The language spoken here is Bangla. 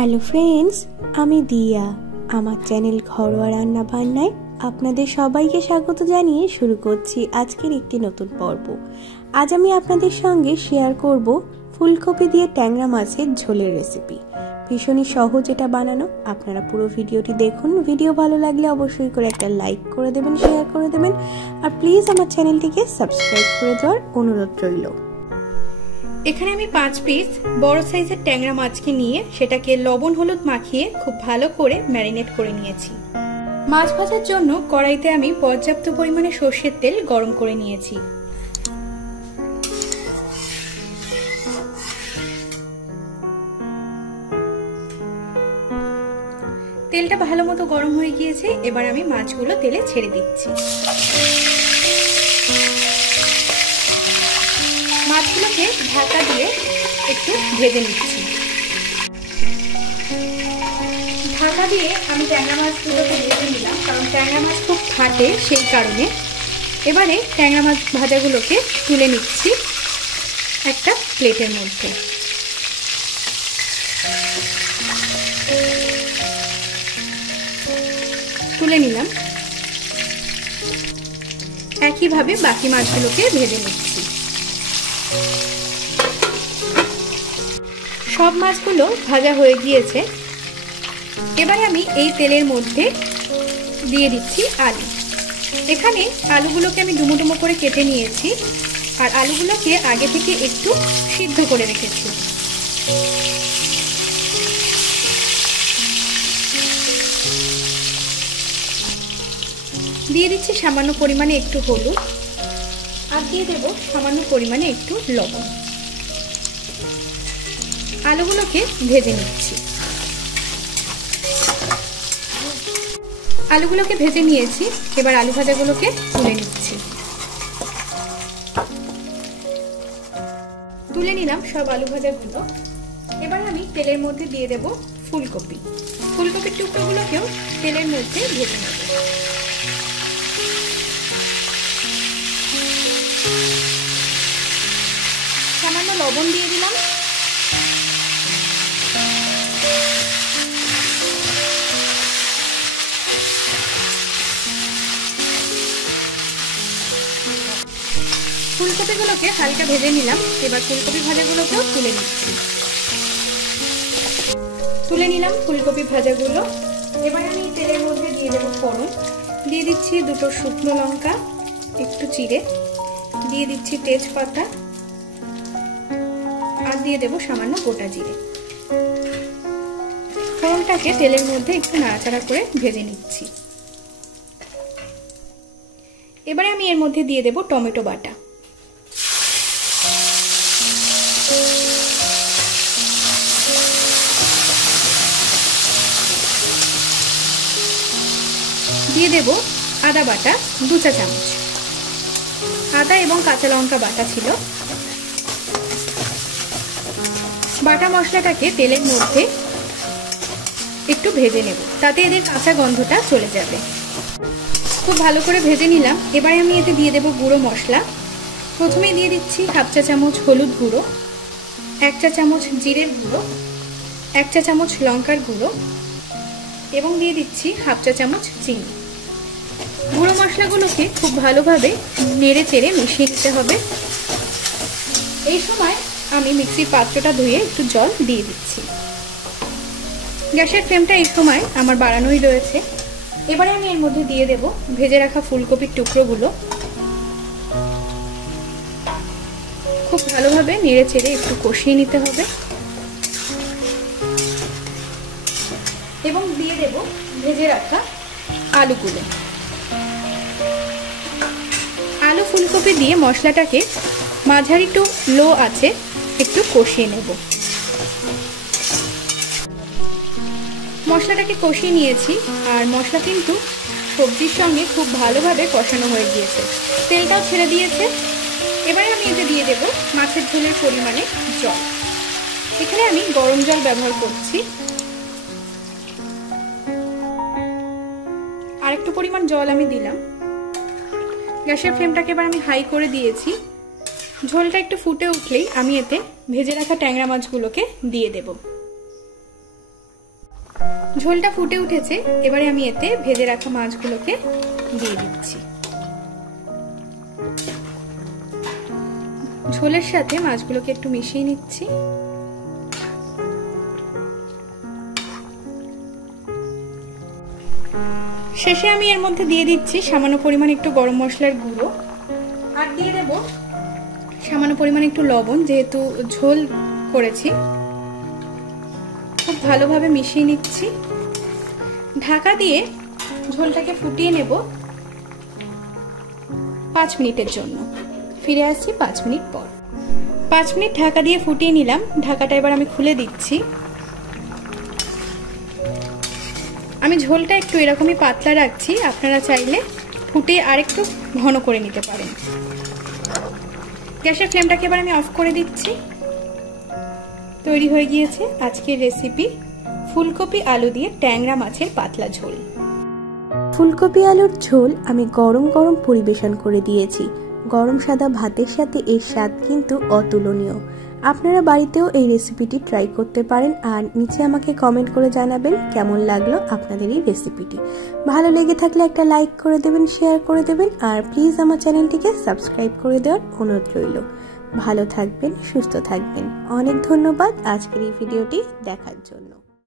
হ্যালো ফ্রেন্ডস, আমি দিয়া। আমার চ্যানেল ঘরোয়া রান্না বান্নায় আপনাদের সবাইকে স্বাগত জানিয়ে শুরু করছি আজকের একটি নতুন পর্ব। আজ আমি আপনাদের সঙ্গে শেয়ার করব ফুলকপি দিয়ে ট্যাংরা মাছের ঝোলের রেসিপি। ভীষণই সহজ এটা বানানো। আপনারা পুরো ভিডিওটি দেখুন। ভিডিও ভালো লাগলে অবশ্যই করে একটা লাইক করে দেবেন, শেয়ার করে দেবেন, আর প্লিজ আমার চ্যানেলটিকে সাবস্ক্রাইব করে দেওয়ার অনুরোধ রইল। এখানে আমি 5 পিস বড় সাইজের ট্যাংরা মাছকে নিয়ে সেটাকে লবণ হলুদ মাখিয়ে খুব ভালো করে ম্যারিনেট করে নিয়েছি। মাছ ভাজার জন্য কড়াইতে আমি পর্যাপ্ত পরিমাণে সরষের তেল গরম করে নিয়েছি। তেলটা ভালো মতো গরম হয়ে গিয়েছে, এবার আমি মাছগুলো তেলে ছেড়ে দিচ্ছি। মাছগুলোকে ঢাকা দিয়ে একটু ভেজে নিচ্ছি। ঢাকা দিয়ে আমি ট্যাংরা মাছগুলোকে ভেজে নিলাম, কারণ ট্যাংরা মাছ খুব ফাটে, সেই কারণে। এবারে ট্যাংরা মাছ ভাজাগুলোকে তুলে নিচ্ছি একটা প্লেটের মধ্যে। তুলে নিলাম। একইভাবে বাকি মাছগুলোকে ভেজে নিচ্ছি। সব মাছগুলো ভাজা হয়ে গিয়েছে। এবারে আমি এই তেলের মধ্যে দিয়ে দিচ্ছি আলু। এখানে আলুগুলোকে আমি ডুমো ডুমো করে কেটে নিয়েছি, আর আলুগুলোকে আগে থেকে একটু সিদ্ধ করে রেখেছি। দিয়ে দিচ্ছি সামান্য পরিমাণে একটু হলুদ, আর দিয়ে দেব সামান্য পরিমাণে একটু লবণ। আলুগুলোকে ভেজে নিচ্ছি। আলুগুলোকে ভেজে নিয়েছি, এবার আলু ভাজাগুলোকে তুলে নিচ্ছি। তুলে নিলাম সব আলু ভাজাগুলো। এবার আমি তেলের মধ্যে দিয়ে দেব ফুলকপি। ফুলকপির টুকরোগুলোকেও তেলের মধ্যে ভেজে নেব। সামান্য লবণ দিয়ে দিলাম। ফুলকপিগুলোকে হালকা ভেজে নিলাম। এবার ফুলকপি ভাজাগুলোকেও তুলে নিচ্ছি। তুলে নিলাম ফুলকপি ভাজাগুলো। এবার আমি তেলের মধ্যে দিয়ে দেবো ফোড়ন। দিয়ে দিচ্ছি 2টো শুকনো লঙ্কা একটু চিড়ে, দিয়ে দিচ্ছি তেজপাতা, আর দিয়ে দেবো সামান্য গোটা জিরে। ফোড়নটাকে তেলের মধ্যে একটু নাড়াচাড়া করে ভেজে নিচ্ছি। এবারে আমি এর মধ্যে দিয়ে দেবো টমেটো বাটা। দিয়ে দেব আদা বাটা 2 চা চামচ। আদা এবং কাঁচা লঙ্কা বাটা ছিল। বাটা মশলাটাকে তেলের মধ্যে একটু ভেজে নেব, তাতে এদের কাঁচা গন্ধটা চলে যাবে। খুব ভালো করে ভেজে নিলাম। এবারে আমি এতে দিয়ে দেব গুঁড়ো মশলা। প্রথমে দিয়ে দিচ্ছি 1/2 চা চামচ হলুদ গুঁড়ো, 1 চা চামচ জিরের গুঁড়ো, 1 চা চামচ লঙ্কার গুঁড়ো, এবং দিয়ে দিচ্ছি 1/2 চা চামচ চিনি। গুঁড়ো মশলাগুলোকে খুব ভালোভাবে নেড়ে চেড়ে মিশিয়ে নিতে হবে। এই সময় আমি মিক্সির পাত্রটা ধুয়ে একটু জল দিয়ে দিচ্ছি। গ্যাসের ফ্লেমটা এই সময় আমার বাড়ানোই রয়েছে। এবারে আমি এর মধ্যে দিয়ে দেব ভেজে রাখা ফুলকপির টুকরোগুলো। খুব ভালোভাবে নেড়ে চেড়ে একটু কষিয়ে নিতে হবে, এবং দিয়ে দেব ভেজে রাখা আলুগুলো। আলু ফুলকপি দিয়ে মশলাটাকে মাঝারি টু লো আঁচে একটু কষিয়ে নেব। মশলাটাকে কষিয়ে নিয়েছি, আর মশলা কিন্তু সবজির সঙ্গে খুব ভালোভাবে কষানো হয়ে গিয়েছে, তেলটাও ছেড়ে দিয়েছে। এবারে আমি এতে দিয়ে দেব মাছের ঝোলের পরিমাণে জল। এখানে আমি গরম জল ব্যবহার করছি। আর একটু পরিমাণ জল আমি দিলাম। গ্যাসের ফ্লেমটাকে এবার আমি হাই করে দিয়েছি। ঝোলটা একটু ফুটে উঠলেই আমি এতে ভেজে রাখা ট্যাংরা মাছগুলোকে দিয়ে দেব। ঝোলটা ফুটে উঠেছে, এবারে আমি এতে ভেজে রাখা মাছগুলোকে দিয়ে দিচ্ছি। ঝোলের সাথে মাছগুলোকে একটু মিশিয়ে নিচ্ছি। শেষে আমি এর মধ্যে দিয়ে দিচ্ছি সামান্য পরিমাণ একটু গরম মশলার গুঁড়ো, আর দিয়ে দেব সামান্য পরিমাণ একটু লবণ, যেহেতু ঝোল করেছি। খুব ভালোভাবে মিশিয়ে নিচ্ছি। ঢাকা দিয়ে ঝোলটাকে ফুটিয়ে নেব 5 মিনিটের জন্য। ফিরে আসছি 5 মিনিট পর। 5 মিনিট ঢাকা দিয়ে ফুটিয়ে নিলাম। ঢাকাটা এবার আমি খুলে দিচ্ছি। আমি ঝোলটা একটু এরকমই পাতলা রাখছি, আপনারা চাইলে ফুটিয়ে আরেকটু ঘন করে নিতে পারেন। গ্যাসের ফ্লেমটাকে এবার আমি অফ করে দিচ্ছি। তৈরি হয়ে গিয়েছে আজকের রেসিপি ফুলকপি আলু দিয়ে ট্যাংরা মাছের পাতলা ঝোল। ফুলকপি আলুর ঝোল আমি গরম গরম পরিবেশন করে দিয়েছি। গরম সাদা ভাতের সাথে এর স্বাদ কিন্তু অতুলনীয়। আপনারা বাড়িতেও এই রেসিপিটি ট্রাই করতে পারেন, আর নিচে আমাকে কমেন্ট করে জানাবেন কেমন লাগলো আপনাদের এই রেসিপিটি। ভালো লেগে থাকলে একটা লাইক করে দেবেন, শেয়ার করে দেবেন, আর প্লিজ আমার চ্যানেলটিকে সাবস্ক্রাইব করে দেওয়ার অনুরোধ রইল। ভালো থাকবেন, সুস্থ থাকবেন। অনেক ধন্যবাদ আজকের এই ভিডিওটি দেখার জন্য।